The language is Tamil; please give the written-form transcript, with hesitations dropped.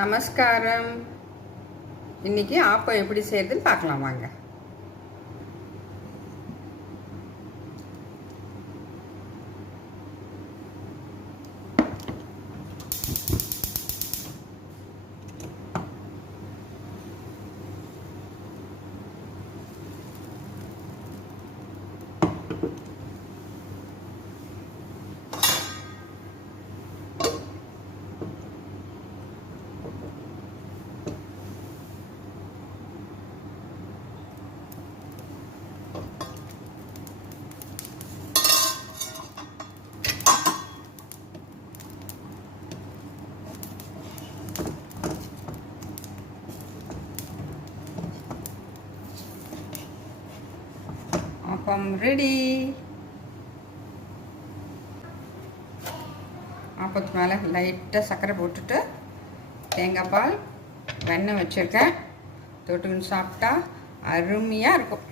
நமஸ்காரம். இன்னைக்கு ஆப்பம் எப்படி செய்யறதுன்னு பார்க்கலாம் வாங்க. ஆப்பம் ரெடி. ஆப்பத்து மேலே லைட்டாக சர்க்கரை போட்டுட்டு தேங்காய் பால் வெண்ணெய் வச்சுருக்கேன். தொட்டுக்கின்னு சாப்பிட்டா அருமையாக இருக்கும்.